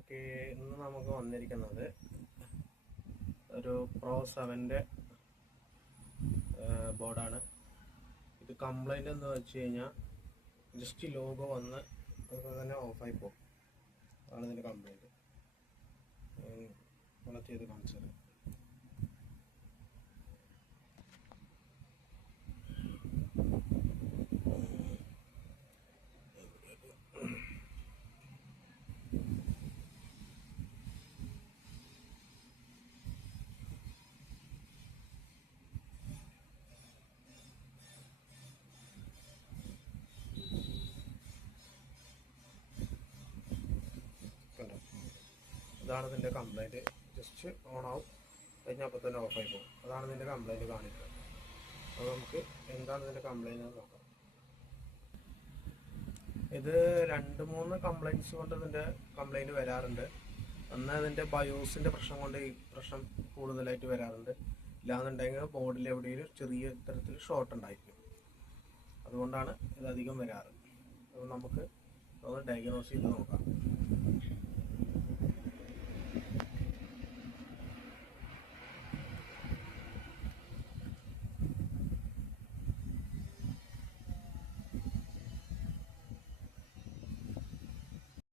Okay, ഇന്ന് നമുക്ക് വന്നിരിക്കുന്നത് ഒരു പ്രോ 7ൻ്റെ ബോർഡാണ്. ഇത് കംപ്ലൈൻറ്റ് എന്ന് വെച്ച് കഴിഞ്ഞാൽ ജസ്റ്റ് ലോഗോ വന്ന് അതുപോലെ തന്നെ ഓഫായി പോകും. അതാണ് ഇതിൻ്റെ കംപ്ലൈൻറ്റ്. കണക്ട് ചെയ്ത് കാണിച്ചത്. ഇതാണ് ഇതിൻ്റെ കംപ്ലൈൻറ്റ്. ജസ്റ്റ് ഓൺ ആവും, കഴിഞ്ഞാൽ അപ്പോൾ തന്നെ ഓഫായി പോകും. അതാണ് ഇതിൻ്റെ കംപ്ലൈൻറ്റ് കാണിക്കുന്നത്. അപ്പോൾ നമുക്ക് എന്താണ് ഇതിൻ്റെ കംപ്ലൈൻറ്റ് എന്ന് നോക്കാം. ഇത് 2-3 കംപ്ലൈൻറ്റ്സ് കൊണ്ട് ഇതിൻ്റെ കംപ്ലൈൻറ്റ് വരാറുണ്ട്. ഒന്ന് ഇതിൻ്റെ ബയോസിൻ്റെ പ്രശ്നം കൊണ്ട് ഈ പ്രശ്നം കൂടുതലായിട്ട് വരാറുണ്ട്. ഇല്ലാന്നുണ്ടെങ്കിൽ ബോർഡിൽ എവിടെയും ചെറിയ തരത്തിൽ ഷോർട്ട് ഉണ്ടായിരിക്കും. അതുകൊണ്ടാണ് ഇത് അധികം വരാറ്. അപ്പോൾ നമുക്ക് ഒന്ന് ഡയഗ്നോസ് ചെയ്ത് നോക്കാം.